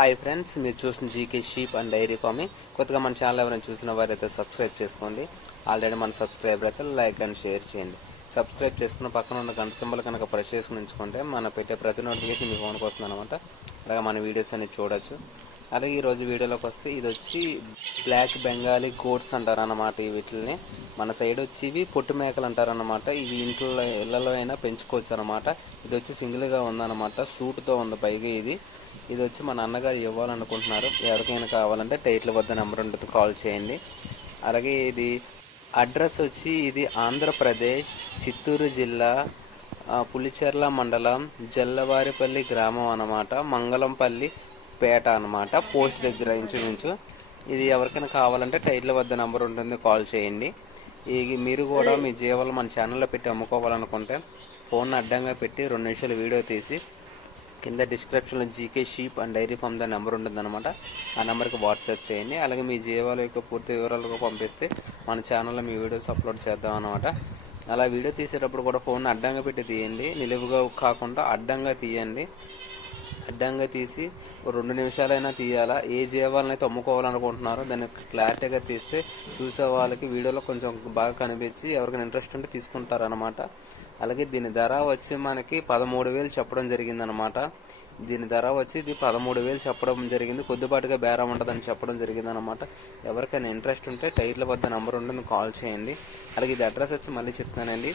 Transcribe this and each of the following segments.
Hi friends మీరు చూసిన GK sheep and dairy farming కొత్తగా మన ఛానల్ ఎవరైనా చూసిన వారైతే సబ్స్క్రైబ్ చేసుకోండి. ఆల్రెడీ మన సబ్స్క్రైబర్ అయితే లైక్ అండ్ షేర్ చేయండి. సబ్స్క్రైబ్ చేసుకున్న పక్కన ఉన్న గంట సింబల్ కనుక ప్రెస్ చేసుకుని ఉంచుకుంటే మన పెట్టే ప్రతి నోటిఫికేషన్ మీ ఫోన్కి వస్తుంది అనమాట అలాగే మన వీడియోస్ అనేది చూడొచ్చు. అలాగే ఈరోజు వీడియోలోకి వస్తే ఇది వచ్చి బ్లాక్ బెంగాలీ గోడ్స్ అంటారు అన్నమాట ఈ వీటిని మన సైడ్ వచ్చి ఇవి పొట్టు మేకలు అంటారు అనమాట ఇవి ఇంట్లో ఇళ్ళలో అయినా పెంచుకోవచ్చు అనమాట ఇది వచ్చి సింగిల్గా ఉందన్నమాట. సూట్తో ఉంది పైగా ఇది. ఇది వచ్చి మా నాన్నగారు ఇవ్వాలనుకుంటున్నారు. ఎవరికైనా కావాలంటే టైట్ల వద్ద నెంబర్ ఉంటుంది కాల్ చేయండి. అలాగే ఇది అడ్రస్ వచ్చి ఇది ఆంధ్రప్రదేశ్ చిత్తూరు జిల్లా పులిచెర్ల మండలం జల్లవారిపల్లి గ్రామం అన్నమాట. మంగళంపల్లి పేట అనమాట పోస్ట్ దగ్గర ఇంచుమించు. ఇది ఎవరికైనా కావాలంటే టైటిల్ వద్ద నెంబర్ ఉంటుంది కాల్ చేయండి. ఈ మీరు కూడా మీ జీవాలు మన ఛానల్లో పెట్టి అమ్ముకోవాలనుకుంటే ఫోన్ అడ్డంగా పెట్టి రెండు నిమిషాలు వీడియో తీసి కింద డిస్క్రిప్షన్లో GK sheep and dairy farm the number ఉంటుందన్నమాట. ఆ నెంబర్కి వాట్సాప్ చేయండి. అలాగే మీ జీవాల యొక్క పూర్తి వివరాలు పంపిస్తే మన ఛానల్లో మీ వీడియోస్ అప్లోడ్ చేద్దాం అనమాట అలా వీడియో తీసేటప్పుడు కూడా ఫోన్ అడ్డంగా పెట్టి తీయండి. నిలువుగా కాకుండా అడ్డంగా తీయండి. అడ్డంగా తీసి రెండు నిమిషాలైనా తీయాలా? ఏ జీవాలను అయితే అమ్ముకోవాలనుకుంటున్నారో దాన్ని క్లారిటీగా తీస్తే చూసే వాళ్ళకి వీడియోలో కొంచెం బాగా కనిపించి ఎవరికైనా ఇంట్రెస్ట్ ఉంటే తీసుకుంటారనమాట అలాగే దీని ధర వచ్చి మనకి పదమూడు వేలు చెప్పడం జరిగిందనమాట దీని ధర వచ్చి ఇది పదమూడు వేలు చెప్పడం జరిగింది. కొద్దిపాటుగా బేరం ఉంటుందని చెప్పడం జరిగింది అనమాట ఎవరికైనా ఇంట్రెస్ట్ ఉంటే టైర్ల వద్ద నెంబర్ ఉంటుంది కాల్ చేయండి. అలాగే ఇది అడ్రస్ వచ్చి మళ్ళీ చెప్తానండి.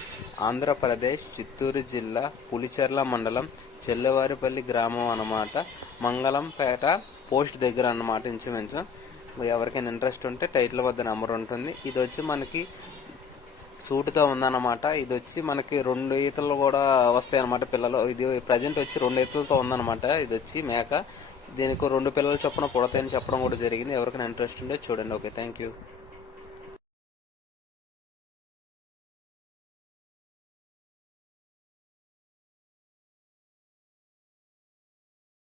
ఆంధ్రప్రదేశ్ చిత్తూరు జిల్లా పులిచెర్ల మండలం చెల్లవారిపల్లి గ్రామం అన్నమాట. మంగళంపేట పోస్ట్ దగ్గర అన్నమాట ఇంచుమించు. ఎవరికైనా ఇంట్రెస్ట్ ఉంటే టైటిల్ వద్ద నెంబర్ ఉంటుంది. ఇది వచ్చి మనకి సూటుతో ఉందన్నమాట. ఇది వచ్చి మనకి రెండు ఈతలు కూడా వస్తాయి అనమాట పిల్లలు. ఇది ప్రజెంట్ వచ్చి రెండు ఈతలతో ఉందన్నమాట. ఇది వచ్చి మేక. దీనికి రెండు పిల్లలు చొప్పున పుడతాయని చెప్పడం కూడా జరిగింది. ఎవరికైనా ఇంట్రెస్ట్ ఉంటే చూడండి. Okay thank you